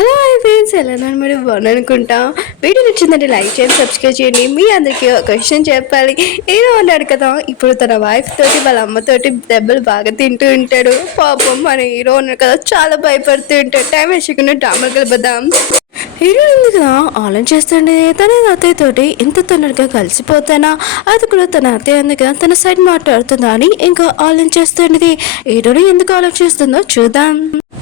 Hello hi friends, ఎలా ఉన్నారు? మీరు బాగున్నారనుకుంటా. వీడియో నచ్చిందంటే లైక్ చేయండి, సబ్స్క్రైబ్ చేయండి. మీ అందరికీ ఒక విషయం చెప్పాలి. హీరో ఉన్నాడు కదా, ఇప్పుడు తన వైఫ్ తోటి వాళ్ళ అమ్మతోటి దెబ్బలు బాగా తింటూ ఉంటాడు. పాపం మన హీరో ఉన్నాడు కదా, చాలా భయపడుతూ ఉంటాడు. టైం వేసుకుని డ్రామాలు గెలబద్దాం. హీరో ఉంది కదా, ఆలోచన చేస్తుండే తన అత్తయ్య తోటి ఇంత తొందరగా కలిసిపోతానా, అది కూడా తన అత్తయ్య ఉంది కదా తన సైడ్ మాట్లాడుతుందా అని ఇంకా ఆలోచన చేస్తుండేది. హీరోని ఎందుకు ఆలోచిస్తుందో చూద్దాం.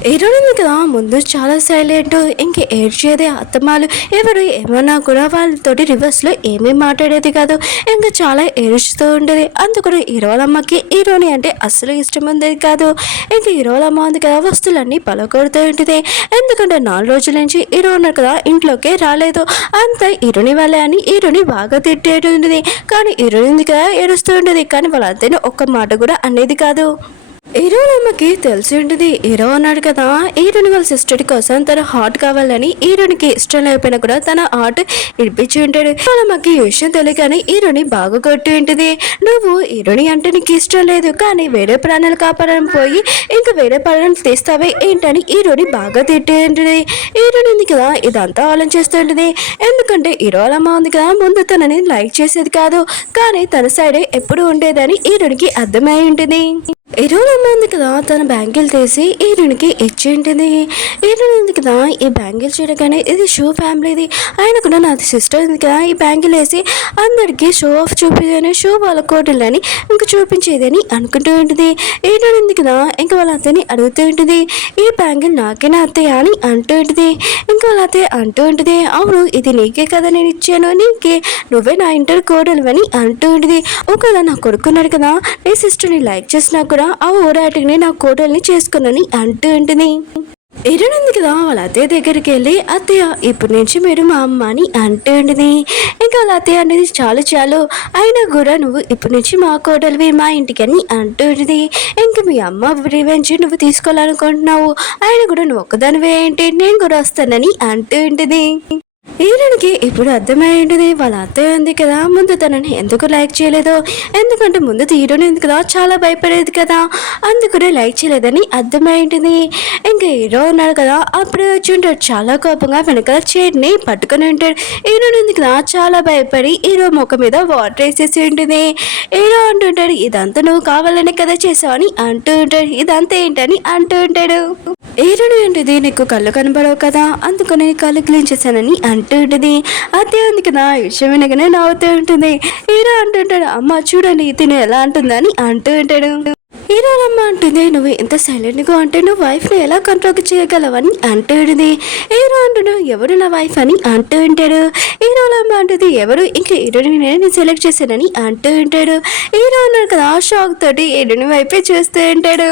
హీరోయిన్ కదా ముందు చాలా సైలెంట్, ఇంక ఏడ్చేది అత్తమాలు ఎవరు ఏమన్నా కూడా వాళ్ళతోటి రివర్స్లో ఏమీ మాట్లాడేది కాదు. ఇంకా చాలా ఏడుస్తూ ఉండేది. అందుకని హీరోలమ్మకి హీరోని అంటే అస్సలు ఇష్టం ఉండేది కాదు. ఇంక హీరోలమ్మ ఉంది కదా వస్తువులన్నీ పలకొడుతూ ఉంటుంది. ఎందుకంటే 4 రోజుల నుంచి హీరో ఉన్నారు కదా ఇంట్లోకే రాలేదు. అంత హీరోని వాళ్ళే అని హీరోని బాగా తిట్టేది ఉండేది. కానీ హీరోయిన్ ఉంది కదా ఏడుస్తూ ఉండేది. కానీ వాళ్ళంతేనే ఒక్క మాట కూడా అనేది కాదు. హీరోనమ్మకి తెలిసి ఉంటుంది. హీరో అన్నాడు కదా హీరోని వాళ్ళ సిస్టర్ కోసం తన హార్ట్ కావాలని, హీరోనికి ఇష్టం లేకపోయినా కూడా తన హార్ట్ ఇడిపించి ఉంటాడు. వాళ్ళమ్మకి ఈ విషయం తెలియగానే హీరోని బాగా కొట్టి ఉంటుంది. నువ్వు హీరోని అంటే నీకు ఇష్టం లేదు కానీ వేరే ప్రాణాలు కాపాడని పోయి ఇంకా వేరే ప్రాణాలు తీస్తావే ఏంటని హీరోని బాగా తిట్టి ఉంటుంది. హీరోని ఉంది కదా ఇదంతా ఆలోచిస్తుంటుంది. ఎందుకంటే హీరో వాళ్ళమ్మ ఉంది కదా ముందు తనని లైక్ చేసేది కాదు, కానీ తన సైడే ఎప్పుడు ఉండేదని హీరోనికి అర్థమై ఉంటుంది. హీరోయిన్ ఉంది కదా తన బ్యాంగిల్ తీసి హీరోయిన్కి ఇచ్చి ఉంటుంది. హీరోయిన్ ఉంది కదా ఈ బ్యాంగిల్ చూడగానే ఇది షో ఫ్యామిలీది, ఆయన కూడా నా సిస్టర్ ఉంది కదా ఈ బ్యాంగిల్ వేసి అందరికీ షో ఆఫ్ చూపించని, షో వాళ్ళ కోటలని ఇంకా చూపించేదని అనుకుంటూ ఉంటుంది. హీరోయిన్ ఉంది కదా ఇంకా వాళ్ళ అత్తని అడుగుతూ ఉంటుంది, ఈ బ్యాంగిల్ నాకేనా అత్తయ్య అని అంటూ ఉంటుంది. ఇంకా వాళ్ళ అత్తయ్య అంటూ ఉంటుంది, అవును ఇది నీకే కదా నేను ఇచ్చాను, నీకే, నువ్వే నా ఇంటర్ కోడలు అని అంటూ ఉంటుంది. ఒకవేళ నా కొడుకున్నాడు కదా నీ సిస్టర్ని లైక్ చేసినా కూడా ఆ ఓడాటిని నా కోడల్ని చేసుకున్నాని అంటూ ఉంటుంది. హీరోయిన్ కదా వాళ్ళ అత్తయ్య దగ్గరికి వెళ్ళి అత్తయ్య ఇప్పటి నుంచి మీరు మా అమ్మ అని అంటూ ఉంటుంది. ఇంకా వాళ్ళ అత్తయ్య అనేది చాలు చాలు అయినా కూడా నువ్వు ఇప్పటి నుంచి మా కోడలివి మా ఇంటికి అని అంటూ ఉంటుంది. ఇంకా మీ అమ్మ రివెంజ్ నువ్వు తీసుకోవాలనుకుంటున్నావు, ఆయన కూడా నువ్వు ఒక్కదానివే ఏంటి నేను కూడా వస్తానని అంటూ ఉంటుంది. హీరోనికి ఇప్పుడు అర్థమై ఉంటుంది వాళ్ళ అత్తయ్య ఉంది కదా ముందు తనని ఎందుకు లైక్ చేయలేదో, ఎందుకంటే ముందు హీరోని ఉంది కదా చాలా భయపడేది కదా అందుకనే లైక్ చేయలేదని అర్థమై ఉంటుంది. ఇంకా హీరో ఉన్నాడు కదా అప్పుడే వచ్చి ఉంటాడు చాలా కోపంగా వెనకాల చైర్ని పట్టుకొని ఉంటాడు. హీరోని ఉంది కదా చాలా భయపడి హీరో ముఖం మీద వాటర్ వేసేసి ఉంటుంది. హీరో అంటుంటాడు ఇదంతా నువ్వు కావాలనే కదా చేసావు అని అంటూ ఉంటాడు. ఇదంతా ఏంటని అంటూ ఉంటాడు. హీరోని ఏంటిది నీకు కళ్ళు కనబడవు కదా అందుకని కళ్ళు క్లీన్ చేశానని అంటూ ఉంటుంది. అదే ఉంది కదా ఈ విషయం వినగానే నవ్వుతూ ఉంటుంది. హీరో అంటుంటాడు అమ్మ చూడండి తిను ఎలా అంటుందని అంటూ ఉంటాడు. హీరోలమ్మ అంటుంది నువ్వు ఇంత సైలెంట్గా ఉంటే నువ్వు వైఫ్ని ఎలా కంట్రోల్ చేయగలవని అంటూ ఉంటుంది. హీరో అంటున్నాడు ఎవరు నా వైఫ్ అని అంటూ ఉంటాడు. హీరోలమ్మ అంటుంది ఎవరు ఇంకా హీరోని నేను సెలెక్ట్ చేశానని అంటూ ఉంటాడు. హీరో అన్నాడు కదా షాక్ తోటి హీరోని వైపే చూస్తూ ఉంటాడు.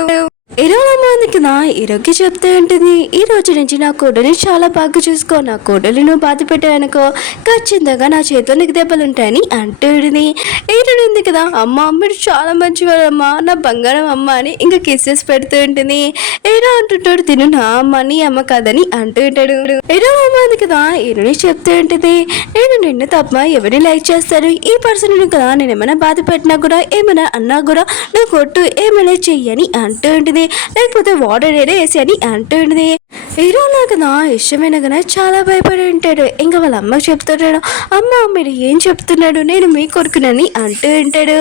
హీరోలమ్మ ఉంది కదా హీరోకి చెప్తూ ఉంటుంది ఈ రోజు నుంచి నా కోడలిని చాలా బాగా చూసుకో, నా కోడలి నువ్వు బాధ పెట్టావనుకో ఖచ్చితంగా నా చేతిలో నీకు దెబ్బలు ఉంటాయని అంటూ ఉంటుంది. హీరోని ఉంది కదా అమ్మ మీరు చాలా మంచివారమ్మా నా బంగారం అమ్మ అని ఇంకా కిస్సెస్ పెడుతూ ఉంటుంది. హీరో అంటుంటాడు తిను నా అమ్మ నీ అమ్మ కాదని అంటూ ఉంటాడు. హీరోలమ్మ ఉంది కదా హీరోని చెప్తూ ఉంటుంది నేను నిన్ను తప్ప ఎవరిని లైక్ చేస్తారు, ఈ పర్సన్ కదా నేను ఏమైనా బాధ పెట్టినా కూడా ఏమైనా అన్నా కూడా నువ్వు కొట్టు ఏమైనా చెయ్యని అంటూ ఉంటుంది. లేకపోతే వాటర్ వేసి అని అంటూ ఉంటుంది. హీరో కదా ఇష్టమైనగానే చాలా భయపడి ఉంటాడు. ఇంకా వాళ్ళ అమ్మకి చెప్తున్నాడు అమ్మ మీరు ఏం చెప్తున్నాడు నేను మీ కొడుకునని అంటూ ఉంటాడు.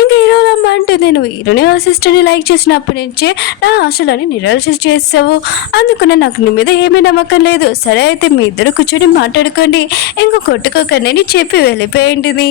ఇంకా హీరోల అమ్మ అంటుంది నువ్వు హీరోని వాళ్ళ సిస్టర్ని లైక్ చేసినప్పటి నుంచే నా ఆశలని నిరాశ చేస్తావు, అందుకనే నాకు నీ మీద ఏమీ నమ్మకం లేదు. సరే అయితే మీ ఇద్దరు కూర్చొని మాట్లాడుకోండి ఇంకా కొట్టుకోకండి అని చెప్పి వెళ్ళిపోయింది.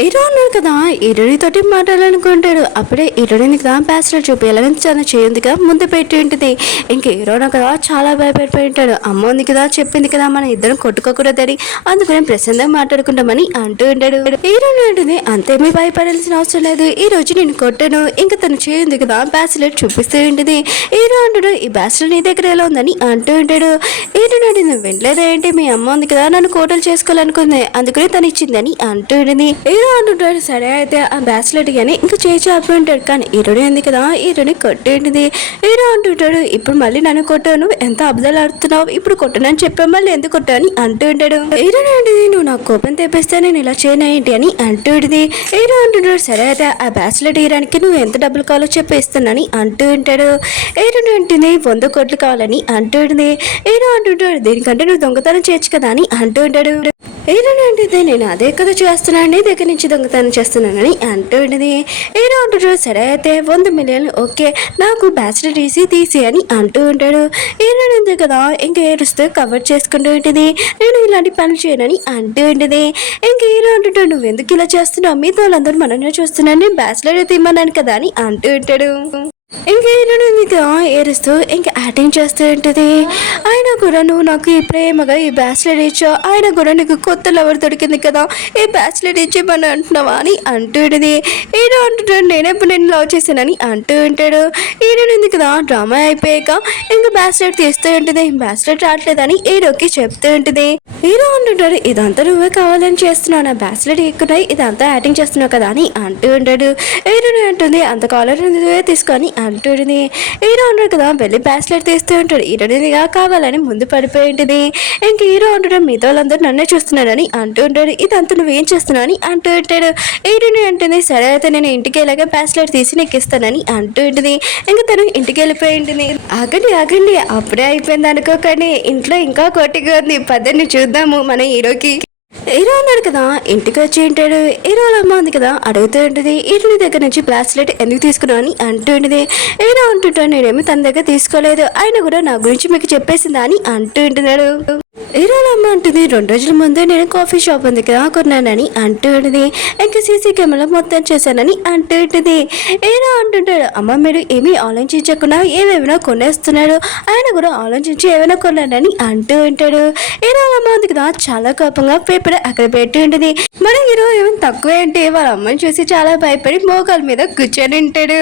హీరో అన్నాడు కదా హీరోని తోటి మాట్లాడాలనుకుంటాడు. అప్పుడే హీరోని కదా బ్యాచిలర్ చూపించాలని చాలా చేయంది కదా ముందు పెట్టి ఉంటుంది. ఇంక హీరోన కదా చాలా భయపడిపోయి ఉంటాడు. అమ్మ ఉంది కదా చెప్పింది కదా మన ఇద్దరం కొట్టుకోకూడదని అందుకని ప్రశాంతంగా మాట్లాడుకుంటామని అంటూ ఉంటాడు. హీరోని అంటుంది అంతేమీ భయపడాల్సిన అవసరం లేదు, ఈ రోజు నేను కొట్టాను ఇంకా తను చేయింది కదా బ్యాచిలర్ చూపిస్తూ ఉంటుంది. హీరో అంటాడు ఈ బ్యాచిలర్ నీ దగ్గర ఎలా ఉందని అంటూ ఉంటాడు. హీరోని అంటే నువ్వు వినలేదా ఏంటి మీ అమ్మ ఉంది కదా నన్ను కోటలు చేసుకోవాలనుకుంది అందుకని తను ఇచ్చిందని అంటూ ఉంటుంది. హీరో అంటుంటాడు సరే అయితే ఆ బ్యాచిలర్ అని ఇంకా చేసి ఆపి ఉంటాడు. కానీ హీరోని ఉంది కదా హీరోని కొట్టి ఉంటుంది. హీరో అంటుంటాడు ఇప్పుడు మళ్ళీ నన్ను కొట్టాను ఎంత అబద్ధాలు ఆడుతున్నావు, ఇప్పుడు కొట్టనని చెప్పా మళ్ళీ ఎందుకు కొట్టా అని అంటూ ఉంటాడు. హీరో ఏంటిది నువ్వు నాకు కోపం తెప్పిస్తే నేను ఇలా చేయను ఏంటి అని అంటూ ఉంటుంది. హీరో అంటుంటాడు సరే అయితే ఆ బ్యాచిలర్ తీయడానికి నువ్వు ఎంత డబ్బులు కావాలో చెప్పేస్తానని అంటూ ఉంటాడు. హీరో ఉంటుంది 100 కోట్లు కావాలని అంటూ ఉంటుంది. హీరో అంటుంటాడు దీనికంటే నువ్వు దొంగతనం చేయొచ్చు కదా అని అంటూ ఉంటాడు. హీరో అంటే నేను అదే కదా చేస్తున్నాను దగ్గర నుంచి దొంగతనం చేస్తున్నానని అంటూ ఉంటుంది. హీరో అంటుంటాడు సరే అయితే 100 మిలియన్లు ఓకే నాకు బ్యాచిలర్ తీసి అని అంటూ ఉంటాడు. హీరో అంతే కదా ఇంకా ఏడుస్తూ కవర్ చేసుకుంటూ ఉంటుంది. నేను ఇలాంటి పనులు చేయనని అంటూ ఉంటుంది. ఇంక హీరో అంటుంటాడు నువ్వు ఎందుకు ఇలా చేస్తున్నావు, మీతో వాళ్ళందరూ మనల్ని చూస్తున్నాను నేను బ్యాచిలర్ తీయమన్నాను కదా అని అంటూ ఉంటాడు. ఇంకా హీరోయిన్గా ఏడుస్తూ ఇంకా యాక్టింగ్ చేస్తూ ఉంటుంది. ఆయన కూడా నువ్వు నాకు ఈ ప్రేమగా ఈ బ్యాచిలర్ ఇచ్చావు, ఆయన కూడా నీకు కొత్త లవర్ దొరికింది కదా ఈ బ్యాచిలర్ ఇచ్చేమని అంటున్నావా అని అంటూ ఉంటుంది. హీరో అంటుంటాడు నేనెప్పుడు నేను లవ్ చేశానని అంటూ ఉంటాడు. హీరోయిన్ కదా డ్రామా అయిపోయాక ఇంకా బ్యాచిలర్ తీస్తూ ఉంటుంది. బ్యాచిలర్ రావట్లేదని హీరోకి చెప్తూ ఉంటుంది. హీరో అంటుంటాడు ఇదంతా నువ్వే కావాలని చేస్తున్నావు, నా బ్యాచిలర్ ఎక్కువ ఇదంతా యాక్టింగ్ చేస్తున్నావు కదా అని అంటూ ఉంటాడు. హీరోయిన్ అంటుంది అంత కాలర్ నువ్వే తీసుకొని అంటుంది. హీరో అంటాడు కదా వెళ్ళి బ్యాచిలర్ తీస్తూ ఉంటాడు. హీరోనిగా కావాలని ముందు పడిపోయి ఉంటుంది. ఇంక హీరో అంటాడు మిగతా వాళ్ళందరూ నన్నే చూస్తున్నాడని అంటూ ఉంటాడు. ఇదంతా నువ్వేం చేస్తున్నావు అని అంటూ ఉంటాడు. హీరోని అంటుంది సరే అయితే నేను ఇంటికి వెళ్ళాక బ్యాచిలర్ తీసి నీకు ఇస్తానని అంటూ ఉంటుంది. ఇంకా తను ఇంటికి వెళ్ళిపోయి ఉంటుంది. ఆగండి అప్పుడే అయిపోయింది అనుకోకండి, ఇంట్లో ఇంకా కోటిగా ఉంది, పదండి చూద్దాము మన హీరోకి. హీరో అన్నాడు కదా ఇంటికి వచ్చి ఉంటాడు. హీరో అమ్మ ఉంది కదా అడుగుతూ ఉంటుంది హీరోని దగ్గర నుంచి బ్రాస్లెట్ ఎందుకు తీసుకున్నావు అని అంటూ ఉంటుంది. హీరో అంటుంటాడు నేనేమి తన దగ్గర తీసుకోలేదు, ఆయన కూడా నా గురించి మీకు చెప్పేసిందా అని అంటూ ఉంటున్నాడు. హీరో అమ్మ అంటుంది 2 రోజుల ముందే నేను కాఫీ షాప్ ఉంది కదా కొన్నానని అంటూ ఉంటుంది. ఇంకా సీసీ కెమెరా మొత్తం చేశానని అంటూ ఉంటుంది. హీరో అంటుంటాడు అమ్మ మీరు ఏమీ ఆలోచించకుండా ఏమేమైనా కొనేస్తున్నాడు, ఆయన కూడా ఆలోచించి ఏమైనా కొన్నాడని అంటూ ఉంటాడు. హీరో అమ్మ ఉంది కదా చాలా కోపంగా పేపర్ అక్కడ పెట్టి ఉంటుంది. మన హీరో ఏమైనా తక్కువ ఏంటి వాళ్ళ అమ్మని చూసి చాలా భయపడి మోకాల మీద కూర్చొని ఉంటాడు.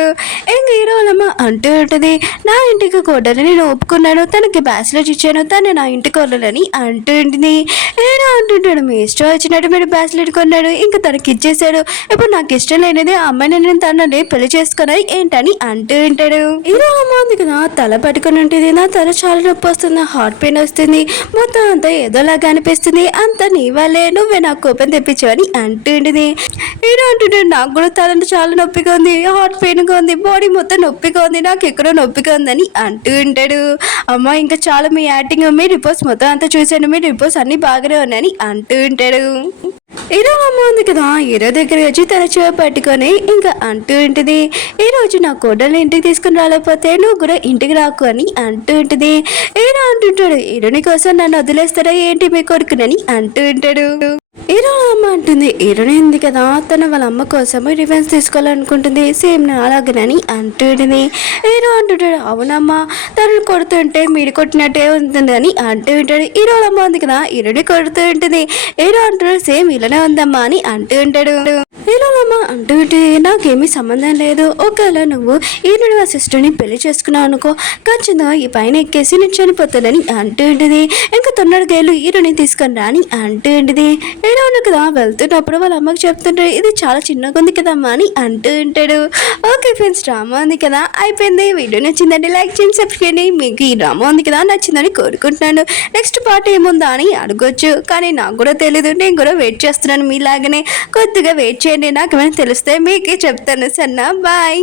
ఇంకా హీరో వాళ్ళమ్మ అంటూ ఉంటుంది నా ఇంటికి కోడలు నేను ఒప్పుకున్నాను, తనకి బ్యాచిలర్ ఇచ్చాను, తను నా ఇంటికి కోడలని అంటూ ఉంటుంది. హీరో అంటుంటాడు మీ ఇష్టం వచ్చినట్టు మీరు బ్యాచిలర్ కొన్నాడు ఇంకా తనకి ఇచ్చేసాడు, ఇప్పుడు నాకు ఇష్టం లేనిది ఆ అమ్మాయిని నేను తనని పెళ్లి చేసుకున్నాను ఏంటని అంటూ ఉంటాడు. హీరో అమ్మ ఉంది కదా తల పట్టుకుని ఉంటుంది. నా తల చాలా నొప్పి వస్తుంది, హార్ట్ పెయిన్ వస్తుంది, మొత్తం అంతా ఏదోలాగా అనిపిస్తుంది, అంత నీ వాళ్ళే నువ్వే నాకు కోపం తెప్పించావని అంటూ ఉంటుంది. హీరో అంటుంటాడు నాకు కూడా తల చాలా నొప్పిగా ఉంది, హార్ట్ పెయిన్గా ఉంది, బాడీ మొత్తం నొప్పిగా ఉంది, నాకు ఎక్కడో నొప్పిగా ఉందని అంటూ ఉంటాడు. అమ్మ ఇంకా చాలా మీ యాక్టింగ్ మీ రిపోర్ట్స్ మొత్తం అంతా చూశాను, మీ రిపోర్ట్స్ అన్ని బాగానే ఉన్నాయని అంటూ ఉంటాడు. హీరో అమ్మ ఉంది కదా హీరో దగ్గర వచ్చి తన చెవి పట్టుకొని ఇంకా అంటూ ఉంటుంది ఈ రోజు నా కోడల్ని ఇంటికి తీసుకుని రాలేకపోతే నువ్వు కూడా ఇంటికి రాకు అని అంటూ ఉంటుంది. హీరో అంటుంటాడు హీరోని కోసం నన్ను వదిలేస్తారా ఏంటి మీ కొడుకునని అంటూ ఉంటాడు. హీరో అమ్మ అంటుంది హీరోని ఉంది కదా తన వాళ్ళ అమ్మ కోసం రివెన్స్ తీసుకోవాలనుకుంటుంది సేమ్ అలాగనని అంటుంది. హీరో అంటుంటాడు అవునమ్మా తనను కొడుతుంటే మీరు కొట్టినట్టే ఉంటుందని అంటూ ఉంటాడు. హీరో అమ్మ ఉంది కదా హీరోని కొడుతూ ఉంటుంది. హీరో అంటాడు సేమ్ ఇలానే ఉందమ్మా అని అంటూ ఉంటాడు. హీరో అమ్మ అంటూ ఉంటే నాకేమీ సంబంధం లేదు, ఒకవేళ నువ్వు హీరోని ఆ సిస్టర్ని పెళ్లి చేసుకున్నావు అనుకో ఖచ్చితంగా ఈ పైన ఎక్కేసి నేను చనిపోతానని అంటూ ఉంటుంది. ఇంకా తొందరగా హీరోని తీసుకొని రాని అంటూ ఉంటుంది. హీరో కదా వెళ్తున్నప్పుడు వాళ్ళ అమ్మకి చెప్తుంటాడు ఇది చాలా చిన్నగా ఉంది కదమ్మా అని అంటూ ఉంటాడు. ఓకే ఫ్రెండ్స్ డ్రామా ఉంది కదా అయిపోయింది. వీడియో నచ్చిందండి లైక్ చేయండి సబ్స్క్రైబ్ చేయండి. మీకు ఈ డ్రామా ఉంది కదా నచ్చిందని కోరుకుంటున్నాను. నెక్స్ట్ పార్ట్ ఏముందా అని అడగొచ్చు, కానీ నాకు కూడా తెలీదు, నేను కూడా వెయిట్ చేస్తున్నాను మీలాగనే. కొద్దిగా వెయిట్ చేయండి, నాకు ఏమైనా తెలిస్తే మీకే చెప్తాను. సన్నా బాయ్.